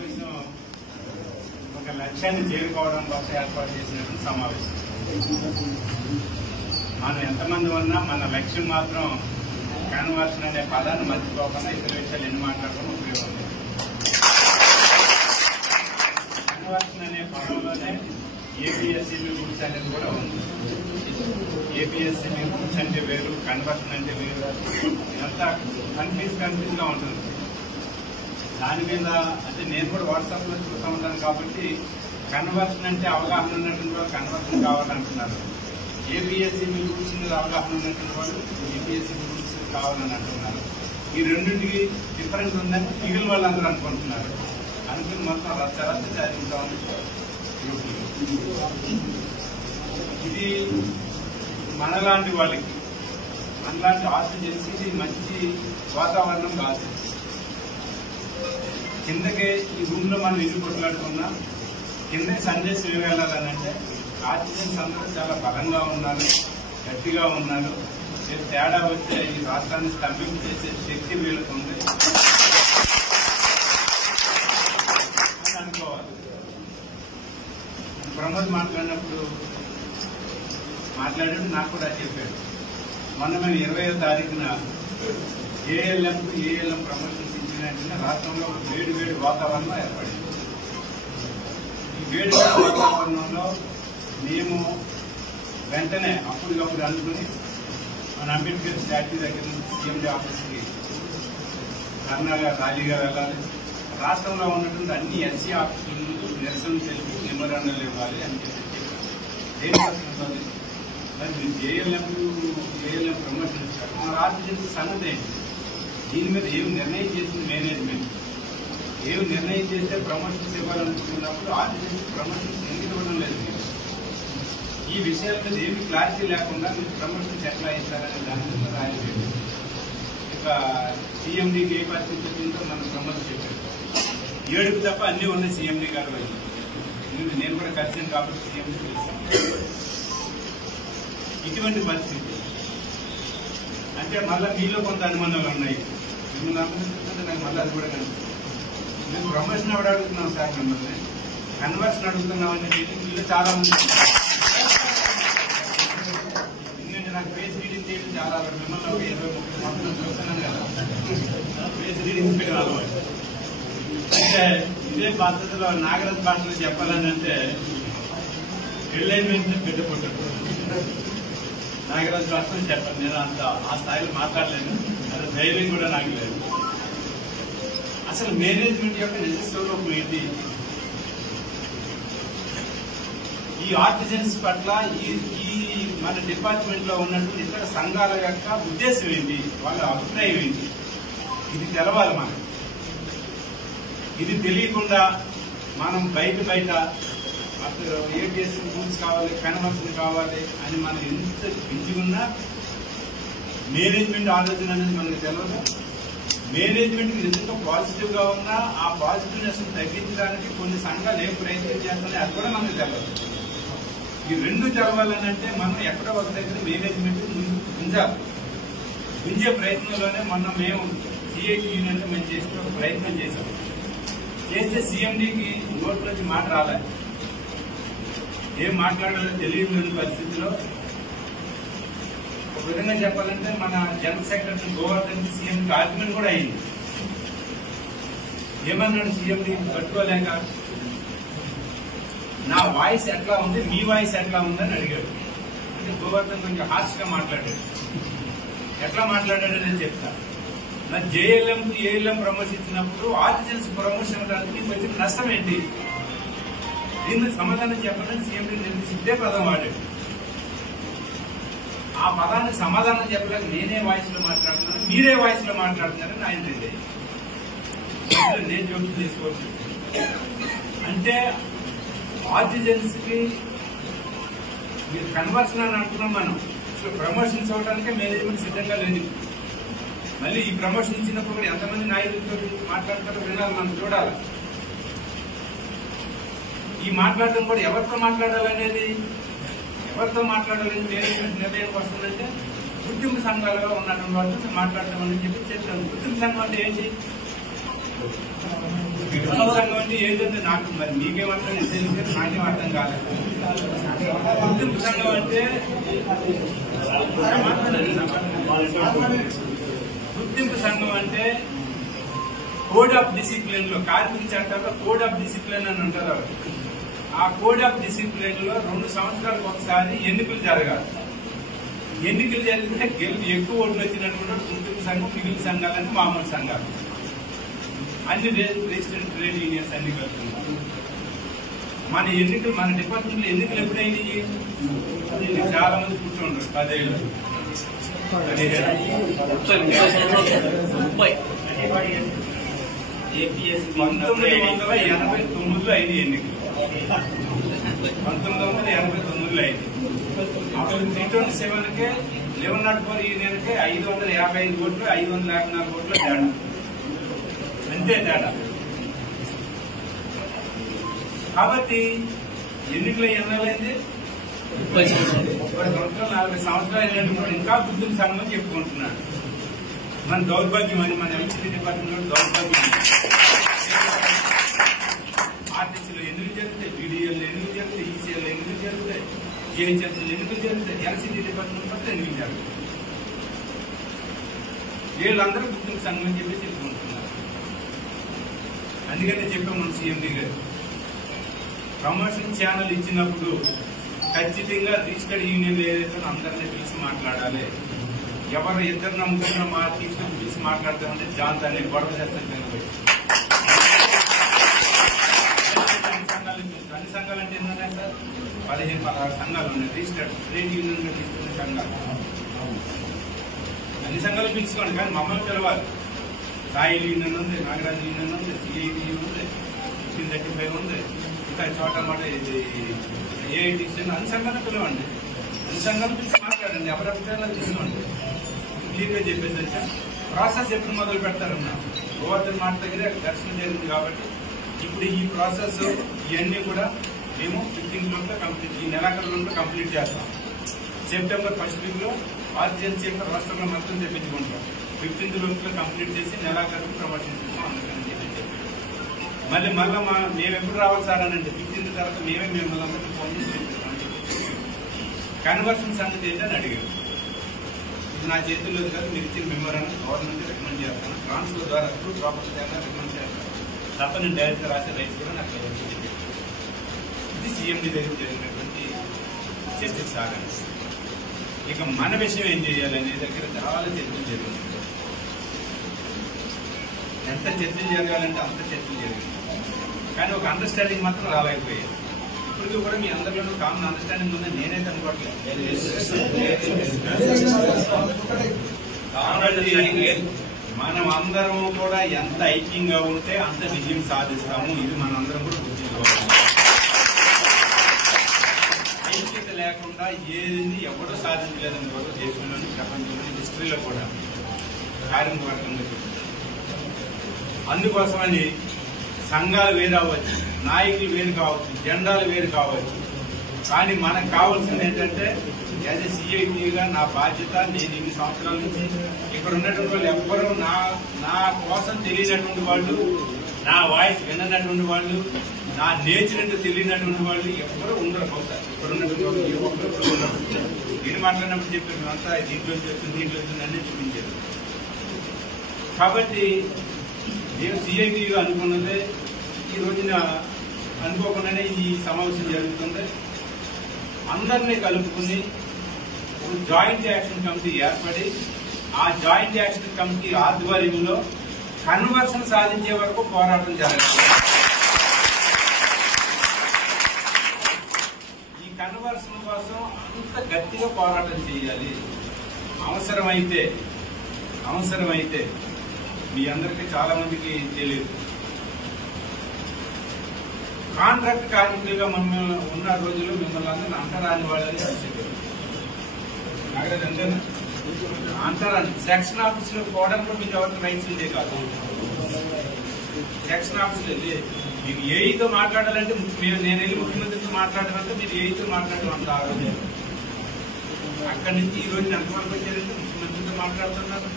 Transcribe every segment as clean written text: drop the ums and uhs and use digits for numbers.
సమావేశం ఒక లక్ష్యాన్ని చేరుకోవడం కోసం ఏర్పాటు చేసినటువంటి సమావేశం. మనం ఎంతమంది ఉన్నా మన లక్ష్యం మాత్రం కన్వర్షన్ అనే పదాన్ని మర్చిపోకుండా ఇతర విషయాలు ఎన్ని మాట్లాడడం ఉపయోగం లేదు. కన్వర్షన్ అనే పదంలోనే ఏపీఎస్సీబీ రూల్స్ అనేది కూడా ఉంది. ఏపీఎస్సీబీ రూల్స్ అంటే వేరు, కన్వర్షన్ అంటే వేరు. ఇదంతా కన్ఫ్యూజ్ గా ఉంటుంది. దాని మీద అంటే నేను కూడా వాట్సాప్ లో చూస్తూ ఉంటాను కాబట్టి కన్వర్షన్ అంటే అవగాహన ఉన్నటువంటి వాళ్ళు కన్వర్షన్ కావాలంటున్నారు. ఏపీఎస్సీబీ రూల్స్ మీద అవగాహన ఉన్నటువంటి వాళ్ళు ఏపీఎస్సీబీ రూల్స్ కావాలని అంటున్నారు. ఈ రెండింటికి డిఫరెన్స్ ఉందని మిగిలిన వాళ్ళందరూ అనుకుంటున్నారు. అనుకుని మొత్తం రచ్చరచ్చ సాధించామని ఇది మనలాంటి వాళ్ళకి మనలాంటి ఆశ చేసి ఇది మంచి వాతావరణం కాదు. కిందకే ఈ రూమ్ లో మనం ఇల్లు కొట్లాడుకున్నా కిందకి సందేశం ఏమి వెళ్ళాలనంటే ఆర్టిజన్స్ అందరూ చాలా బలంగా ఉన్నారు, గట్టిగా ఉన్నారు. తేడా వచ్చే ఈ రాష్ట్రాన్ని స్తంభింపు చేసే శక్తి వీళ్ళకు ఉంది అని అనుకోవాలి. ప్రమోద్ మాట్లాడినప్పుడు నాకు కూడా చెప్పాడు. మొన్న మేము 20వ తారీఖున ఏఎల్ఎం ప్రమోషన్స్ ఇచ్చినట్టుగా రాష్ట్రంలో వేడి వాతావరణం ఏర్పడింది. ఈ వేడి వాతావరణంలో మేము వెంటనే అప్పటికప్పుడు అనుకుని మన అంబేద్కర్ స్టాచ్యూ దగ్గర నుంచి సీఎండీ ఆఫీస్కి ధర్నాగా ర్యాలీగా వెళ్ళాలి. రాష్ట్రంలో ఉన్నటువంటి అన్ని ఎస్సీ ఆఫీసుల ముందు నిరసన తెలిపి మెమోరాండాలు ఇవ్వాలి అని చెప్పి ఏఎల్ఎం ప్రమోషన్ ఇస్తారు. మన రాష్ట్ర సంగతి ఏంటి? దీని మీద ఏమి నిర్ణయం చేసింది మేనేజ్మెంట్? ఏమి నిర్ణయం చేస్తే ప్రమోషన్స్ ఇవ్వాలనుకున్నప్పుడు ఆర్టిజన్స్ ప్రమోషన్స్ ఎందుకు ఇవ్వడం లేదు? ఈ విషయాల మీద ఏమి క్లారిటీ లేకుండా మీరు ప్రమోషన్స్ ఎట్లా ఇస్తారనే దాని మీద రాయలేదు. ఇక సీఎండీకి ఏ పరిస్థితులతో మనం ప్రమోషన్ చెప్పారు. ఏడుపు తప్ప అన్ని ఉన్నాయి సీఎండీ గారు అని. నేను కూడా కలిసాను కాబట్టి సీఎండీ తెలుసాను. ఇటువంటి పరిస్థితి అంటే మళ్ళీ మీలో కొంత అనుమానాలు ఉన్నాయి. నాకు మళ్ళీ అది కూడా కనిపిస్తుంది. మేము ప్రమోషన్ ఎవరు అడుగుతున్నాం సార్, మిమ్మల్ని కన్వర్షన్ అడుగుతున్నాం అనేది మీలో చాలా మంది. ఎందుకంటే నాకు ఫేస్ రీడింగ్ చేయడం చాలా మిమ్మల్ని ఒక 20-30 సంవత్సరాలు చూస్తున్నాను కదా. ఫేస్ రీడింగ్ చేయడం అలవాటు. అంటే ఇదే పద్ధతిలో నాగరాజ్ భాషలో చెప్పాలని అంటే పెళ్ళైన వెంటనే పెద్ద పుట్టడు. నాగరాజు భాషలో చెప్పాను. నేను అంత ఆ స్థాయిలో మాట్లాడలేను, అది ధైర్యం కూడా నాకు లేదు. అసలు మేనేజ్మెంట్ యొక్క నిజ స్వరూపం ఏంటి? ఈ ఆర్టిజన్స్ పట్ల ఈ మన డిపార్ట్మెంట్ లో ఉన్నటువంటి ఇతర సంఘాల యొక్క ఉద్దేశం ఏంటి, వాళ్ళ అభిప్రాయం ఏంటి? ఇది తెలవాలి మనకు. ఇది తెలియకుండా మనం బయట ఏపీఎస్ రూల్స్ కావాలి, కన్వర్షన్ కావాలి అని మనం ఎంత పెంచుకున్నా మేనేజ్మెంట్ ఆలోచన అనేది మనకు తెలియదు. మేనేజ్మెంట్ కి నిజంగా పాజిటివ్ గా ఉన్నా ఆ పాజిటివ్నెస్ తగ్గించడానికి కొన్ని సంఘాలు ఏం ప్రయత్నం చేస్తున్నాయి అది కూడా మనకు తెలియదు. ఈ రెండు తెలవాలని అంటే మనం ఎక్కడో ఒక దగ్గర మేనేజ్మెంట్ ఉంచే ప్రయత్నంలోనే మేము సిఐటి యూనియన్ మేము చేసిన ఒక ప్రయత్నం చేశాం. చేస్తే సీఎండీకి నోట్ నుంచి మాట రాలేదు. ఏం మాట్లాడాలో తెలియని పరిస్థితిలో ఒక విధంగా చెప్పాలంటే మన జనరల్ సెక్రటరీ గోవర్ధన్ సీఎంకి ఆర్గ్యుమెంట్ కూడా అయింది. ఏమన్నాడు సీఎండి పట్టుకోలేక, నా వాయిస్ ఎట్లా ఉంది, మీ వాయిస్ ఎట్లా ఉందని అడిగాడు. అంటే గోవర్ధన్ కొంచెం హార్ష్ గా మాట్లాడాడు. ఎట్లా మాట్లాడాడని చెప్తా. నా జేఎల్ఎం ఏఎల్ఎం ప్రమోషన్ ఇచ్చినప్పుడు ఆర్టిజన్స్ ప్రమోషన్ ఇవ్వడానికి వచ్చిన నష్టం ఏంటి, దీన్ని సమాధానం చెప్పాలని సీఎండీ నిర్దేశించి ఇదే పదం వాడాడు. ఆ పదానికి సమాధానం చెప్పలేక నేనే వాయిస్ లో మాట్లాడుతున్నాను, మీరే వాయిస్ లో మాట్లాడుతున్నారని ఆయన తెలియదు. నేను జోక్యం చేసుకోవచ్చు. అంటే ఆర్టిజన్స్ కి మీరు కన్వర్షన్ అని అంటున్నాం. మనం ఇప్పుడు ప్రమోషన్స్ అవడానికి మేనేజ్మెంట్ సిద్ధంగా లేదు. మళ్ళీ ఈ ప్రమోషన్ ఇచ్చినప్పుడు కూడా ఎంతమంది నాయకులతో మాట్లాడతారో వినాలి, మనం చూడాలి. ఈ మాట్లాడటం కూడా ఎవరితో మాట్లాడాలనేది మేనేజ్మెంట్ నిర్ణయానికి వస్తుందంటే గుర్తింపు సంఘాలుగా ఉన్నటువంటి వాళ్ళతో మాట్లాడతామని చెప్పి చెప్తాను. గుర్తింపు సంఘం అంటే ఏంటి? గుర్తింపు సంఘం అంటే ఏంటంటే నాకు మరి మీకేమర్థం తెలియదు, నాకేం అర్థం కాలేదు. గుర్తింపు సంఘం అంటే గుర్తింపు సంఘం అంటే కోడ్ ఆఫ్ డిసిప్లిన్ లో, కార్మిక చట్టాల్లో కోడ్ ఆఫ్ డిసిప్లిన్ అని అంటారు. ఆ కోడ్ ఆఫ్ డిసిప్లిన్ లో 2 సంవత్సరాలకు ఒకసారి ఎన్నికలు జరగాలి. ఎన్నికలు జరిగితే ఎక్కువ ఓట్లు వచ్చినటువంటి గుర్తింపు సంఘం, మిగిలిన సంఘాలంటే మామూలు సంఘాలు. అన్ని ప్రెసిడెంట్ ట్రేడ్ యూనియన్స్ అన్ని కలుపుతున్నాయి. మన ఎన్నికలు, మన డిపార్ట్మెంట్ లో ఎన్నికలు ఎప్పుడైనాయి? చాలా మంది కూర్చోండ్రు 10 ఏళ్ళు 1989లో అయింది ఎన్నికలు. 1989లో అయింది. అప్పుడు 327కే 1104 యూనియన్కే 555 ఓట్లు, 554 ఓట్లు తేడా. అంతే తేడా. కాబట్టి ఎన్నికలు ఎన్నాళ్ళైంది? 30 సంవత్సరాలు, 40 సంవత్సరాలు అయినటువంటి ఇంకా గుర్తింపు సంఘం చెప్పుకుంటున్నాడు. మన దౌర్భాగ్యం అని, మన ఎలక్ట్రిసిటీ డిపార్ట్మెంట్ లో దౌర్భాగ్యం. ఆర్టీసీలో ఎన్నికలు జరుగుతాయి, బీడీఎల్ ఎన్నికలు జరుగుతాయి, ఈసీఎల్ ఎన్నికలు జరుగుతాయి, జిహెచ్ఎంసీలు ఎన్నికలు జరుగుతాయి, ఎలక్ట్రిసిటీ డిపార్ట్మెంట్ మొత్తం ఎన్నికలు జరుగుతాయి. వీళ్ళందరూ గుర్తింపు సంఘం అని చెప్పి చెప్పుకుంటున్నారు. అందుకనే చెప్పాం మన సీఎండీ గారు, ప్రమోషన్ ఛానల్ ఇచ్చినప్పుడు ఖచ్చితంగా రిజిస్టర్డ్ యూనియన్ ఏదైతే అందరినీ పిలిచి మాట్లాడాలి. ఎవరు ఇద్దరు నమ్ముకున్న మా తీసుకొని పిలిచి మాట్లాడతామంటే జాంతాన్ని గొడవ చేస్తారు. అన్ని సంఘాలు అంటే ఏంటంటే సార్ 15-16 సంఘాలు ఉన్నాయి. రిజిస్టర్డ్ ట్రేడ్ యూనియన్ లో తీసుకునే సంఘాలు అన్ని సంఘాలు పిలుచుకోండి, కానీ మమ్మల్ని పిలవాలి. సాయిల్ యూనియన్ ఉంది, నాగరాజ్ యూనియన్ ఉంది, సిఐటి ఉంది, 1535 ఉంది, ఇంకా చోట మాట ఏఐటీసీ అన్ని సంఘాలను పిలవండి. అన్ని సంఘాలు పిలిచి మాట్లాడండి. ఎవరి అభిప్రాయాలు తీసుకోండి. క్లియర్గా చెప్పేసి ప్రాసెస్ ఎప్పుడు మొదలు పెడతారన్నా, గోవర్ధన్ మాట దగ్గర దర్శనం జరిగింది కాబట్టి ఇప్పుడు ఈ ప్రాసెస్ ఇవన్నీ కూడా మేము 15 కంప్లీట్, ఈ నెలాఖరులో కంప్లీట్ చేస్తాం. సెప్టెంబర్ 1st వీక్ లో ఆర్జెన్సీ యొక్క రాష్ట్రంలో మొత్తం తెప్పించుకుంటాం. 15th లోపల కంప్లీట్ చేసి నెలాఖరు ప్రమోషన్ చేస్తాం. అందుకని చెప్పి మళ్ళీ మేము ఎప్పుడు రావాలి సార్ అని అంటే 15th తర్వాత మేమే మిమ్మల్ని అందరికీ ఫోన్ చేసి తెప్పిస్తాం. కన్వర్షన్ సంగతి ఏంటని అడిగారు. ఇది నా చేతుల్లో కాదు, మీరు ఇచ్చిన మెమోరాన్ని గవర్నమెంట్ రికమెండ్ చేస్తాను. ట్రాన్స్ఫర్ ద్వారా త్రూ ప్రాపర్టీ ద్వారా రికమెండ్ చేస్తాను తప్ప నేను డైరెక్ట్ రాసే రైట్స్ కూడా నాకు ఇది సీఎండీ దగ్గర జరిగినటువంటి చర్చకు సాగాలి. ఇక మన విషయం ఏం చేయాలి అనే దగ్గర చాలా చర్చలు జరిగింది. ఎంత చర్చలు జరగాలంటే అంత చర్చలు జరిగింది, కానీ ఒక అండర్స్టాండింగ్ మాత్రం రాలేకపోయాయి. ఇప్పటికీ కూడా మీ అందరిలోనూ కామన్ అండర్స్టాండింగ్ ఉందని నేనైతే అనుకోవట్లేదు. మనం అందరము కూడా ఎంత ఐక్యంగా ఉంటే అంత విజయం సాధిస్తాము. ఇది మనందరం కూడా గుర్తించుకోవాలి. ఐక్యత లేకుండా ఏది ఎవరూ సాధించలేదని కూడా దేశంలోని, ప్రపంచంలోని, హిస్టరీలో కూడా కార్మిక వర్గంలో. అందుకోసమని సంఘాలు వేరు అవ్వచ్చు, నాయకులు వేరు కావచ్చు, జెండాలు వేరు కావచ్చు, కానీ మనకు కావాల్సింది ఏంటంటే యాజ్ ఎ సిఐటిగా నా బాధ్యత. నేను ఇన్ని సంవత్సరాల నుంచి ఇక్కడ ఉన్నటువంటి వాళ్ళు ఎవ్వరూ నా కోసం తెలియనటువంటి వాళ్ళు, నా వాయిస్ విన్నటువంటి వాళ్ళు, నా నేచర్ అంటే తెలియనటువంటి వాళ్ళు ఎవ్వరూ ఉండరు. అవుతారు ఇక్కడ ఉన్నటువంటి వాళ్ళు ఒక్కరు ఉండరు. నేను మాట్లాడినప్పుడు చెప్పాను, అంతా దీంట్లో చెప్తుంది, దీంట్లో చెప్తుంది అన్నీ చూపించారు. కాబట్టి నేను సిఐటిగా అనుకున్నదే ఈ రోజున అనుకోకుండానే ఈ సమావేశం జరుగుతుంది. అందరినీ కలుపుకుని జాయింట్ యాక్షన్ కమిటీ ఏర్పడి ఆ జాయింట్ యాక్షన్ కమిటీ ఆధ్వర్యంలో కన్వర్షన్ సాధించే వరకు పోరాటం జరగాలి. ఈ కన్వర్షన్ కోసం అంత గట్టిగా పోరాటం చేయాలి. అవసరమైతే మీ అందరికీ చాలా మందికి తెలియదు, కాంట్రాక్ట్ కార్మికులుగా మమ్మల్ని ఉన్న రోజుల్లో మిమ్మల్ని అందరినీ అంటరాని వాళ్ళని చెప్పారు. అంటారని సెక్షన్ ఆఫీసులో పోవడానికి కూడా మీకు ఎవరికి రైట్స్ ఉండే కాదు. సెక్షన్ ఆఫీసులో వెళ్ళి మీరు ఏఈతో మాట్లాడాలంటే నేను వెళ్ళి ముఖ్యమంత్రితో మాట్లాడాలంటే మీరు ఏఈతో మాట్లాడమంటారు. అక్కడి నుంచి ఈ రోజు ఎంతవరకు వచ్చారంటే ముఖ్యమంత్రితో మాట్లాడుతున్నారు,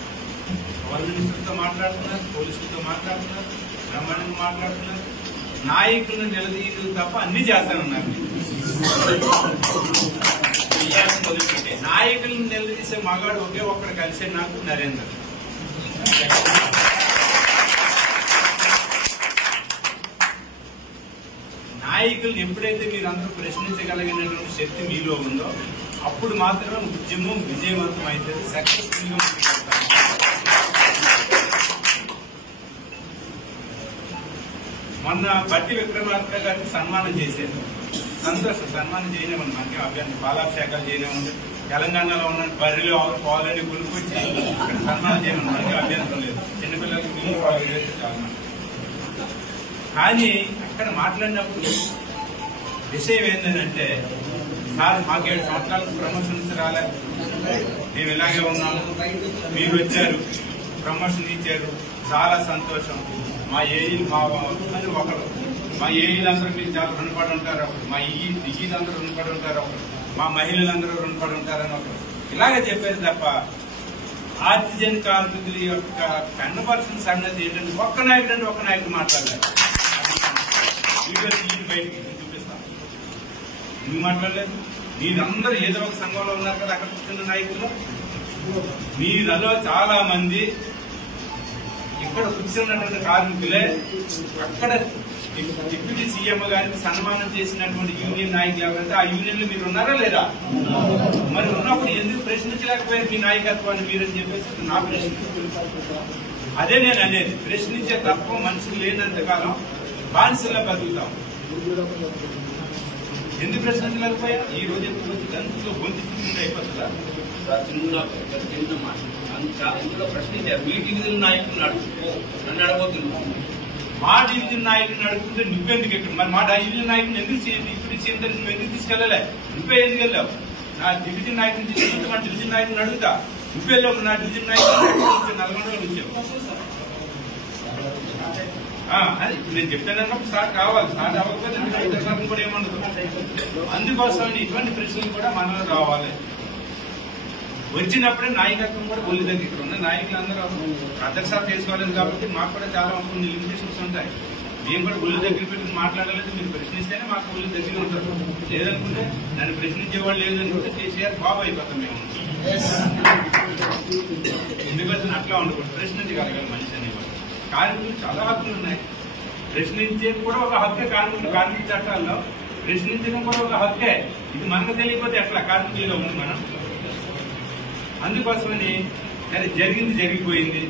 పవర్ మినిస్టర్తో మాట్లాడుతున్నారు, పోలీసులతో మాట్లాడుతున్నారు, బ్రహ్మాండంగా మాట్లాడుతున్నారు. నాయకులను నిలదీయడం తప్ప అన్ని చేస్తానన్నారు. మొదలుపెట్టే నాయకులను నిలదీసే మగాడు ఒకే ఒక్కడు కలిసే నాకు నరేంద్ర. నాయకులను ఎప్పుడైతే మీరందరూ ప్రశ్నించగలిగినటువంటి శక్తి మీలో ఉందో అప్పుడు మాత్రమే ఉద్యమం విజయవంతం అవుతుంది, సక్సెస్ఫుల్ గా ముందుకెళ్తాం. మొన్న బట్టి విక్రమార్క గారికి సన్మానం చేశారు. సంతోషం, సన్మానం చేయనివ్వండి, మనకి అభ్యర్థి పాలాభిషేకాలు చేయనివ్వండి. తెలంగాణలో ఉన్న బర్రెలు పాలని కొనుక్కొచ్చి ఇక్కడ సన్మానం చేయమని మనకి అభ్యంతరం లేదు. చిన్నపిల్లలకి నీళ్ళు పాలు చాలా. కానీ అక్కడ మాట్లాడినప్పుడు విషయం ఏంటంటే, సార్ మాకు 7 సంవత్సరాలకు ప్రమోషన్స్ రాలే, మేము ఇలాగే ఉన్నాము, మీరు వచ్చారు ప్రమోషన్ ఇచ్చారు, చాలా సంతోషం. మా ఏఈలు ఒకరు, మా ఏఈలందరూ మీకు చాలా రుణపడి ఉంటారు, మా ఈలందరూ రుణపడి ఉంటారు, మా మహిళలందరూ రుణపడి ఉంటారని ఒకరు ఇలాగే చెప్పారు తప్ప ఆర్టిజన్ కార్మికుల యొక్క కన్వర్షన్ సంగతి ఏంటంటే ఒక్క నాయకుడు మాట్లాడలేదు. బయటికి చూపిస్తాం, నువ్వు మాట్లాడలేదు. మీరందరూ ఏదో ఒక సంఘంలో ఉన్నారు కదా, అక్కడ కూర్చున్న నాయకులు మీరలో చాలా మంది ఇక్కడ కూర్చున్నటువంటి కార్మికులే అక్కడ డిప్యూటీ సీఎం గారికి సన్మానం చేసినటువంటి యూనియన్ నాయకులు ఎవరైతే ఆ యూనియన్ లో మీరు ఉన్నారా లేదా? మరి ఉన్నప్పుడు ఎందుకు ప్రశ్నించలేకపోయారు మీ నాయకత్వాన్ని మీరని చెప్పేసి నా ప్రశ్న. అదే నేను అనేది, ప్రశ్నించే తత్వం మనుషులు లేనంత కాలం బానిసల్లా బతుకుతాం. ఎందుకు ప్రశ్నించలేకపోయారు? ఈ రోజు గంతులో గొంతు అయిపోతుందా? చిన్న మాట అందులో ప్రశ్నించారు. మీ డివిజన్ నాయకులు నడుచుకో, నన్ను అడగొద్దు. మా డివిజన్ నాయకుడిని అడుగుతుంటే నువ్వెందుకు ఎక్కడ? మరి మా డివిజన్ నాయకుని ఎందుకు ఇప్పుడు సీఎం నువ్వు ఎందుకు తీసుకెళ్లలే? నువ్వే ఎందుకు వెళ్ళావు? నా డివిజన్ నాయకుని తీసుకుంటే మా డివిజన్ నాయకుని అడుగుతా. నువ్వెళ్ళావు, నా డివిజన్ నాయకుడు నల్గొండలో వచ్చావు. అది నేను చెప్తానన్నప్పుడు స్టార్ట్ కావాలి, స్టార్ట్ అవ్వకపోతే కూడా ఏమఉండదు. అందుకోసం ఇటువంటి ప్రశ్నలు కూడా మనలో రావాలి. వచ్చినప్పుడే నాయకత్వం కూడా ఒళ్ళు దగ్గర ఇక్కడ ఉన్న నాయకులందరూ అధ్యక్షాలు చేసుకోలేదు కాబట్టి మాకు కూడా చాలా కొన్ని లిమిటేషన్స్ ఉంటాయి. మేము కూడా ఒళ్ళు దగ్గర పెట్టుకుని మాట్లాడలేదు. మీరు ప్రశ్నిస్తేనే మాకు ఒళ్ళు దగ్గర ఉంటారు. లేదనుకుంటే నన్ను ప్రశ్నించేవాళ్ళు లేదనుకుంటే కేసీఆర్ బాబు అయిపోతాం మేము. ఎందుకంటే అట్లా ఉండకూడదు, ప్రశ్నించగలగాలి మనిషి అనేవాడు. కార్మికులు చాలా హక్కులు ఉన్నాయి, ప్రశ్నించేది కూడా ఒక హక్కే. కార్మిక చట్టాల్లో ప్రశ్నించడం కూడా ఒక హక్కే. ఇది మనకు తెలియకపోతే ఎట్లా కార్మికులుగా ఉంది మనం? అందుకోసమని జరిగింది జరిగిపోయింది,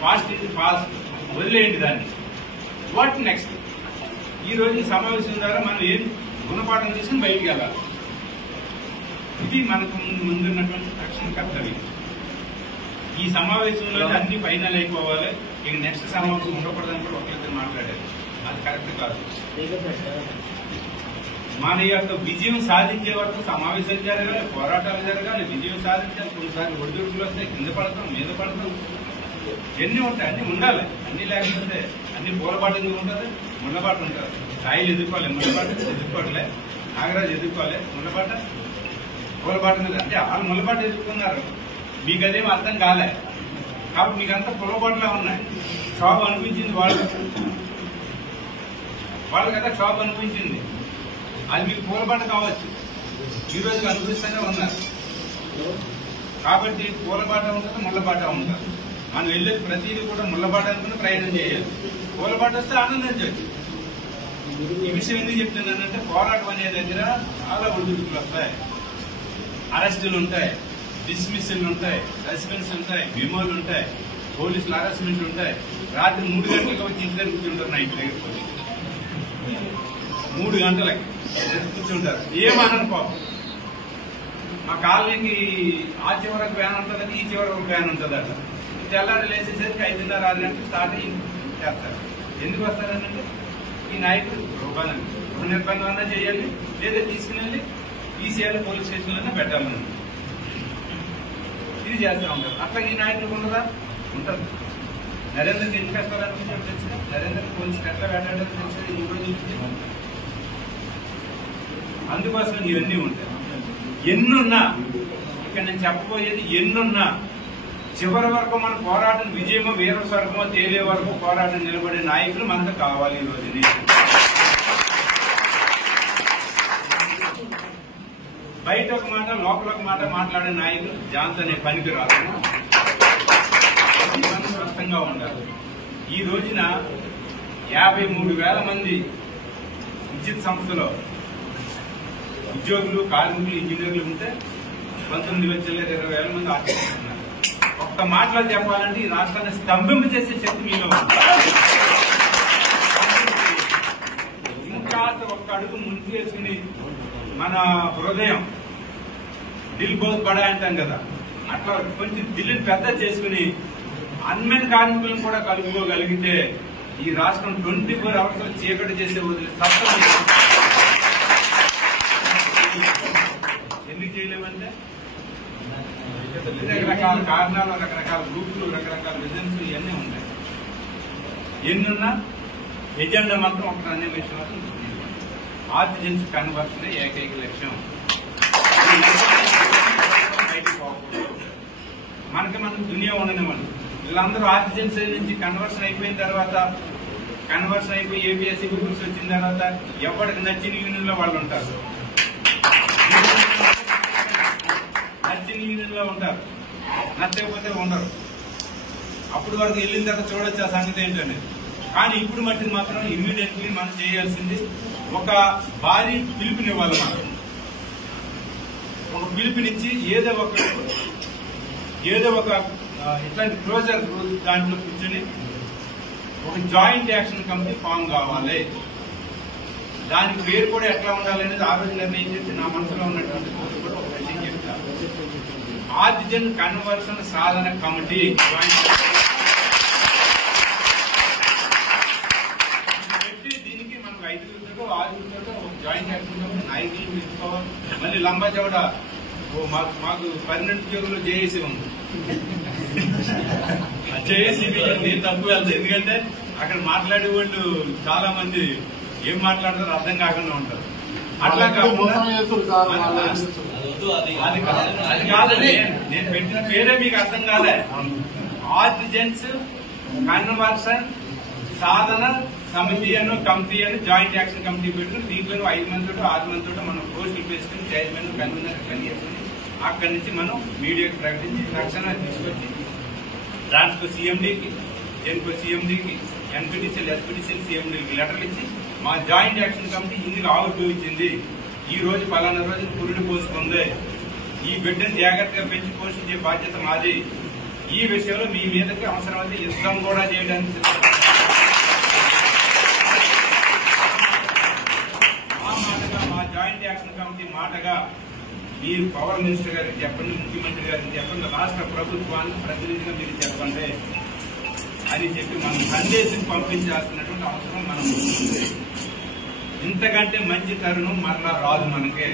ఫాస్ట్ ఇది ఫాస్ట్, వదిలేయండి దాన్ని. What next? ఈ రోజు సమావేశం ద్వారా మనం ఏం గుణపాఠం తీసుకుని బయటికి వెళ్ళాలి. ఇది మనకు ముందున్నటువంటి తక్షణ కర్తవ్యం. ఈ సమావేశంలో అన్ని ఫైనల్ అయిపోవాలి. ఇక నెక్స్ట్ సమావేశం ఉండకూడదని కూడా ఒకరిద్దరు మాట్లాడారు. అది కరెక్ట్ కాదు. మన యొక్క విజయం సాధించే వరకు సమావేశాలు జరగాలి, పోరాటాలు జరగాలి, విజయం సాధించాలి. కొన్నిసార్లు ఒడిదుడుకులు వస్తాయి, కింద పడతాం, మీద పడతాం, ఎన్ని ఉంటాయి, అన్ని ఉండాలి. అన్ని లేకపోతే అన్ని పూలబాటు ఎందుకు ఉంటుంది? ముళ్ళబాటు ఉంటుంది. రాయిలు ఎదుర్కోవాలి, ముళ్ళబాట ఎదుర్కోవట్లే. నాగరాజు ఎదుర్కోవాలి, ముళ్ళబాట పూలబాట మీద. అంటే వాళ్ళు ముళ్ళబాట ఎదుర్కొన్నారు, మీకు అదేమో అర్థం కాలే కాబట్టి మీకంతా పూలబాటులా ఉన్నాయి. క్షోభ అనిపించింది వాళ్ళు కదా, క్షోభ అనిపించింది. అది మీకు పూలబాట కావచ్చు, ఈ రోజు అనుభవిస్తూనే ఉన్నారు. కాబట్టి పూలబాట ఉంటుంది, ముళ్ళబాట ఉంటుంది. మనం వెళ్ళేది ప్రతిదీ కూడా ముళ్ళబాట అనుకుని ప్రయాణం చేయాలి. పూలబాట వస్తే ఆనందించవచ్చు. ఈ విషయం ఎందుకు చెప్తున్నానంటే, పోరాటం అనే దగ్గర చాలా ఒడిదుడుకులు వస్తాయి, అరెస్టులు ఉంటాయి, డిస్మిస్లు ఉంటాయి, సస్పెన్స్ ఉంటాయి, మెమోలు ఉంటాయి, పోలీసులు హరాస్మెంట్ ఉంటాయి. రాత్రి 3 గంటలకు వచ్చి ఇంటి దగ్గర కూర్చుంటారు. నైట్ దగ్గర 3 గంటలకి కూర్చుంటారు. ఏమనను పాపం. మా కాలనీకి ఆ చివరకు వ్యాన్ ఉంటుందని ఈ చివరకు వ్యాన్ ఉంటుందట. తెల్లారి లేచేసరికి 5:30, 6 గంటలకు స్టార్ట్ అయ్యి చేస్తారు. ఎందుకు వస్తారనంటే, ఈ నాయకుడు గృహ నిర్బంధం అన్నా చేయాలి, లేదా తీసుకుని వెళ్ళి ఈసీఆర్ పోలీస్ స్టేషన్లోనే పెట్టాలని ఇది చేస్తూ ఉంటారు. అట్లా ఈ నాయకుడికి ఉండదా? ఉంటుంది. నరేంద్రకి ఎన్ని కష్టాలు అనిపించారు తెలుసు, నరేంద్రకి పోలీసు ఎట్లా పెట్టాడో తెలుసు. ఈ రోజు అందుకోసం ఇవన్నీ ఉంటాయి. ఎన్నున్నా, ఇక్కడ నేను చెప్పబోయేది ఎన్నున్నా, చివరి వరకు మన పోరాటం విజయమో వీర స్వర్గమో తేలే వరకు పోరాటం నిలబడే నాయకులు మనకు కావాలి ఈ రోజు. బయట ఒక మాట లోపల ఒక మాట మాట్లాడే నాయకులు జాంత అనే పనికి రాదు. స్పష్టంగా ఉండాలి. ఈ రోజున 53,000 మంది విద్యుత్ సంస్థలో ఉద్యోగులు, కార్మికులు, ఇంజనీర్లు ఉంటే 19,20,000 మంది ఆర్టిస్టులు ఉన్నారు. ఒక్క మాటలో చెప్పాలంటే ఈ రాష్ట్రాన్ని స్తంభింప చేసే శక్తి మీలో ఉంది. ఇంకా ఒక్క అడుగు ముందు వేసుకుని మన హృదయం దిల్ బహుత్ బడా అంటాం కదా, అట్లా కొంచెం దిల్లుని పెద్ద చేసుకుని అన్మెన్ కార్మికులను కూడా కలుపుకోగలిగితే ఈ రాష్ట్రం 24 hours చీకటి చేసే వదిలి సత్తం. ఎందుకు చేయలేమంటే రకరకాల కారణాలు, రకరకాల గ్రూపులు, రకరకాల విజన్స్ ఇవన్నీ ఉంటాయి. ఎన్నున్నా ఎజెండా మాత్రం ఒక అనే విషయం ఆర్టిజన్స్ కన్వర్షన్ ఏకైక లక్ష్యం. మనకు దునియా ఉండనివ్వండి. వీళ్ళందరూ ఆర్టిజన్స్ నుంచి కన్వర్షన్ అయిపోయిన తర్వాత, కన్వర్షన్ అయిపోయి ఏపీఎస్సీ గ్రూప్స్ వచ్చిన తర్వాత ఎవరికి నచ్చిన యూనియన్ లో వాళ్ళు ఉంటారు, నచ్చిన యూనియన్ లో ఉంటారు, నచ్చకపోతే ఉండరు. అప్పుడు వరకు వెళ్ళిన తర్వాత చూడొచ్చు ఆ సంగతి ఏంటనే. కానీ ఇప్పుడు మట్టిని మాత్రం ఇమ్మీడియట్లీ మనం చేయాల్సింది ఒక భారీ పిలుపునివ్వాలి. మనం ఒక పిలుపునిచ్చి ఏదో ఒక ఇట్లాంటి క్లోజర్ దాంట్లో కూర్చొని ఒక జాయింట్ యాక్షన్ కమిటీ ఫామ్ కావాలి. దానికి పేరు కూడా ఎట్లా ఉండాలి అనేది ఆ రోజు నిర్ణయం చేసి నా మనసులో ఉన్నటువంటి కూడా ఒక విషయం చెప్తాను. ఆర్టిజన్ కన్వర్షన్ సాధన కమిటీ పెట్టి దీనికి మనకు 5 ఒక జాయింట్ యాక్షన్ కమిటీ నాయకులు తీసుకోవాలి. మళ్ళీ లంబా చౌడ మాకు పర్మనెంట్ ఉద్యోగంలో జేఏసీ ఉంది. జేఏసీబీ నేను తప్పు వెళ్తాను. ఎందుకంటే అక్కడ మాట్లాడే వాళ్ళు చాలా మంది ఏం మాట్లాడతారో అర్థం కాకుండా ఉంటారు. అట్లా కాకుండా అది కాదండి, నేను పెట్టిన పేరే మీకు అర్థం కాలే. ఆర్టిజన్స్ కన్వర్షన్ సాధన సమితి అని కమిటీ అని జాయింట్ యాక్షన్ కమిటీ పెట్టుకుని దీంట్లో 5 మందితో 6 మందితో మనం పోస్టులు వేసుకుని చైర్మన్ కన్వీనర్ కనిపిస్తుంది. అక్కడి నుంచి మనం మీడియాకి ప్రకటించి రక్షణ తీసుకొచ్చి దాంట్లో సీఎండీకి, జెన్కో సీఎండీకి, ఎన్పీటీసీఎల్, ఎస్పీటీసీఎల్ సీఎండీకి లెటర్లు ఇచ్చి మా జాయింట్ యాక్షన్ కమిటీ ఇందుకు ఆవిర్భవించింది, ఈ రోజు పలానా రోజు పురుడు పోసుకుంది, ఈ బిడ్డను జాగ్రత్తగా పెంచి పోషించే బాధ్యత మాది, ఈ విషయంలో మీ మీదకి అవసరమైతే యుద్ధం కూడా చేయడానికి ఆ మాటగా మా జాయింట్ యాక్షన్ కమిటీ మాటగా మీరు పవర్ మినిస్టర్ గారికి చెప్పండి, ముఖ్యమంత్రి గారికి చెప్పండి, రాష్ట్ర ప్రభుత్వాన్ని ప్రతినిధిగా మీరు చెప్పండి అని చెప్పి మనం సందేశం పంపించాల్సినటువంటి అవసరం మనం ఉంది. ఇంతకంటే మంచి తరుణం మరలా రాదు మనకే.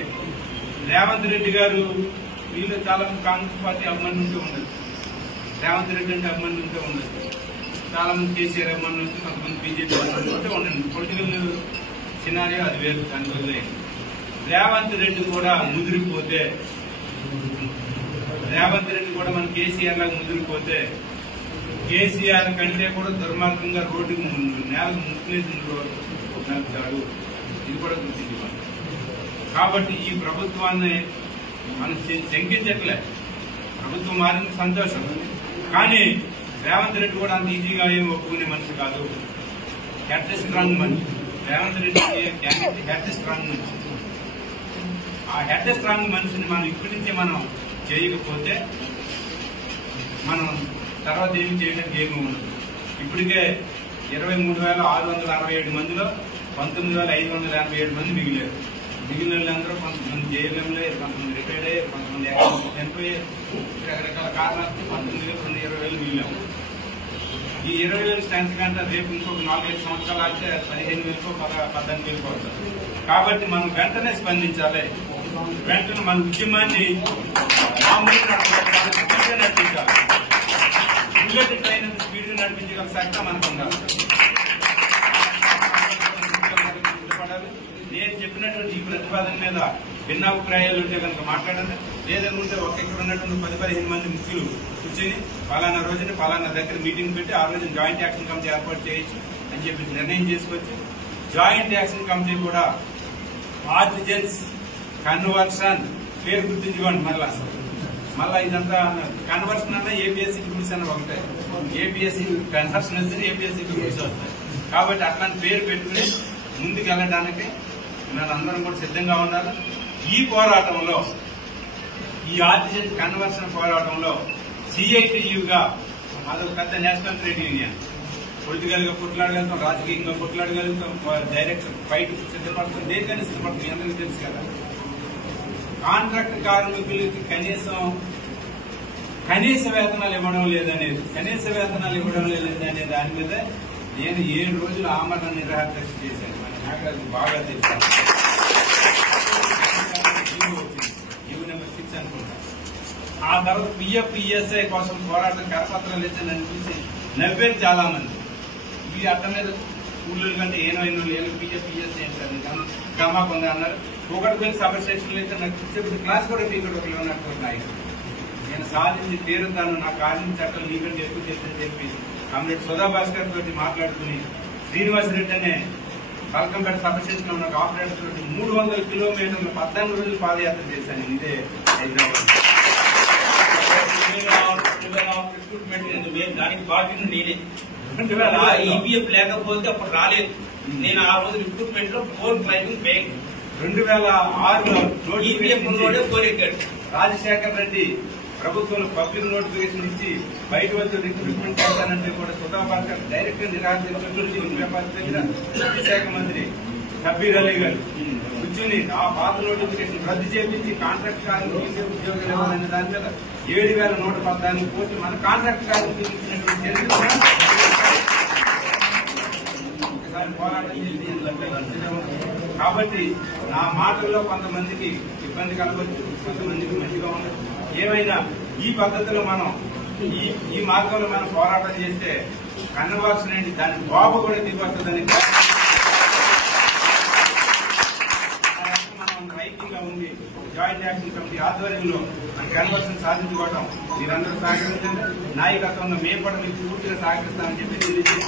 రేవంత్ రెడ్డి గారు వీళ్ళు చాలా మంది కాంగ్రెస్ పార్టీ అభిమానులు ఉంటే ఉండదు, రేవంత్ రెడ్డి అంటే అభిమానులు ఉంటే ఉండదు, చాలా మంది కేసీఆర్ అభిమానులు నుంచి కొంతమంది బీజేపీ అభిమానులు ఉంటే ఉండండి. పొలిటికల్ సినారియో అది వేరు, దాని వదిలేయండి. రేవంత్ రెడ్డి కూడా ముదిరిపోతే, రేవంత్ రెడ్డి కూడా మన కేసీఆర్ లాగా ముదిరిపోతే, కేసీఆర్ కంటే కూడా దుర్మార్గంగా రోడ్డుకు నేలకు ముక్కులేసి నడుపుతాడు. ఇది కూడా గుర్తించాలి. కాబట్టి ఈ ప్రభుత్వాన్ని మనం శంకించట్లే. ప్రభుత్వం మారింది సంతోషం, కానీ రేవంత్ రెడ్డి కూడా అంత ఈజీగా ఏం ఒప్పుకునే మనిషి కాదు. హెడ్ స్ట్రాంగ్ మనిషి రేవంత్ రెడ్డి, హెడ్ స్ట్రాంగ్ మనిషి. ఆ హెడ్ స్ట్రాంగ్ మనిషిని మనం ఇప్పటి నుంచే మనం చేయకపోతే మనం తర్వాత ఏమి చేయడానికి ఏమీ ఉండదు. ఇప్పటికే 23,667 మందిలో 19,587 మంది మిగిలారు. మిగిలిన వాళ్ళందరూ కొంతమంది జైలులో, కొంతమంది రిటైర్డ్ అయ్యారు, కొంతమంది చనిపోయారు. రకరకాల కారణాలతో 19,000 మిగిలాము. ఈ 20,000 స్ట్రెంత్ కంటే రేపు ఇంకొక 4-5 సంవత్సరాలు అయితే 15,000 18,000 అవుతారు. కాబట్టి మనం వెంటనే స్పందించాలి. వెంటనే మన ఉద్యమాన్ని నడిపించాలి. బుల్లెట్ ట్రైన్ స్పీడ్ నడిపించగల సత్తా మనకు ఉండాలి. నేను చెప్పినటువంటి ఈ ప్రతిపాదన మీద భిన్నాభిప్రాయాలు ఉంటే కనుక మాట్లాడండి. లేదనుకుంటే ఇక్కడ ఉన్నటువంటి 10-15 మంది ముఖ్యులు కూర్చొని పలానా రోజున పలానా దగ్గర మీటింగ్ పెట్టి ఆ రోజున జాయింట్ యాక్షన్ కమిటీ ఏర్పాటు చేయొచ్చు అని చెప్పి నిర్ణయం చేసుకోవచ్చు. జాయింట్ యాక్షన్ కమిటీ కూడా ఆర్టిజన్స్ కన్వర్షన్ పేరు గుర్తుంచుకోండి. మళ్ళా ఇదంతా కన్వర్షన్ అన్న ఏపీఎస్సీ రూల్స్ అన్న ఒకటే. ఏపీఎస్సీ కన్వర్షన్ వస్తే ఏపీఎస్సీ రూల్స్ వస్తాయి. కాబట్టి అట్లాంటి పేరు పెట్టుకుని ముందుకు వెళ్ళడానికి మనందరం కూడా సిద్ధంగా ఉండాలి. ఈ పోరాటంలో, ఈ ఆర్టిజన్ కన్వర్షన్ పోరాటంలో సిఐటియుగా అదొక పెద్ద నేషనల్ ట్రేడ్ యూనియన్. పొలిటికల్ గా కొట్లాడగలుగుతాం, రాజకీయంగా కొట్లాడగలుగుతాం, డైరెక్ట్ ఫైట్ సిద్ధపడుతుంది, దేనికైనా సిద్ధపడుతుంది. అందరికీ తెలుసు కదా. కాంట్రాక్ట్ కార్మికులకి కనీస వేతనాలు ఇవ్వడం లేదనే దాని మీద నేను 7 రోజులు ఆమరణ నిరాహార చేశాను. నాకు అది బాగా తెలుసు. జీవో నెంబర్ 6 అనుకుంటా. ఆ తర్వాత పిఎఫ్ ఈఎస్ఐ కోసం పోరాటం కరపత్రాలు ఇచ్చింది అనిపించి నవ్వేది చాలా మంది. ఈ అర్థం మీద స్కూళ్ళ కంటే ఏళ్ళు పిఎఫ్ ఈఎస్ఐ అంటారు, గమా కొంద అన్నారు. ఒకటి పోయిన సబ్ స్టేషన్లు అయితే నాకు చెప్పి క్లాస్ కూడా టీకట్ ఒకటి ఉన్నట్టు నాయకుడు. నేను సాధించి తీరుతాను, నా కార్మిక చట్టాలు నీకంటే ఎక్కువ చేస్తుందని చెప్పి కామ్రేడ్ సుధా భాస్కర్ తోటి మాట్లాడుకుని శ్రీనివాసరెడ్డి అనే పల్కంపేట సబ్ స్టేషన్ లో ఉన్న ఆపరేటర్ తోటి 300 కిలోమీటర్లు 14 రోజులు పాదయాత్ర చేశాను. ఇదే హైదరాబాద్. రిక్రూట్మెంట్ దానికి బాధ్యత నేనే. ఈపీఎఫ్ లేకపోతే అప్పుడు రాలేదు. నేను ఆ రోజు రిక్రూట్మెంట్ లో 4 డ్రైవింగ్ బ్యాగ్ 2006లో ఈపీఎఫ్ ఉన్నోడే కోరికాడు. రాజశేఖర్ రెడ్డి ప్రభుత్వంలో పబ్లిక్ నోటిఫికేషన్ ఇచ్చి బయట వచ్చి రిక్రూట్మెంట్ చేస్తానంటే కూడా సుధా భాస్కర్ డైరెక్ట్ గా నిరాకరించారు. విశాఖ మంత్రి షబ్బీర్ అలీ గారు కూర్చుని ఆ పాత నోటిఫికేషన్ రద్దు చేపించి కాంట్రాక్ట్ కార్మికులు ఉద్యోగాలు ఇవ్వాలనే దాని మీద 7,114 కోట్లు మన కాంట్రాక్ట్ కార్మికులు ఇచ్చినటువంటి పోరాటం చేసి. కాబట్టి నా మాటల్లో కొంతమందికి ఇబ్బంది కలగవచ్చు, కొంతమందికి మంచిగా ఉండదు. ఏమైనా ఈ పద్ధతిలో మనం ఈ మార్గంలో మనం పోరాటం చేస్తే కన్వర్షన్ ఏంటి దాని బాబు కూడా దిగొస్తుందని మనం రైటింగ్ గా ఉంది. జాయింట్ యాక్షన్ కమిటీ ఆధ్వర్యంలో మన కన్వర్షన్ సాధించుకోవడం మీరందరూ సహకరించండి. నాయకత్వంలో మేము కూడా మీకు పూర్తిగా సహకరిస్తామని చెప్పి తెలియజేసి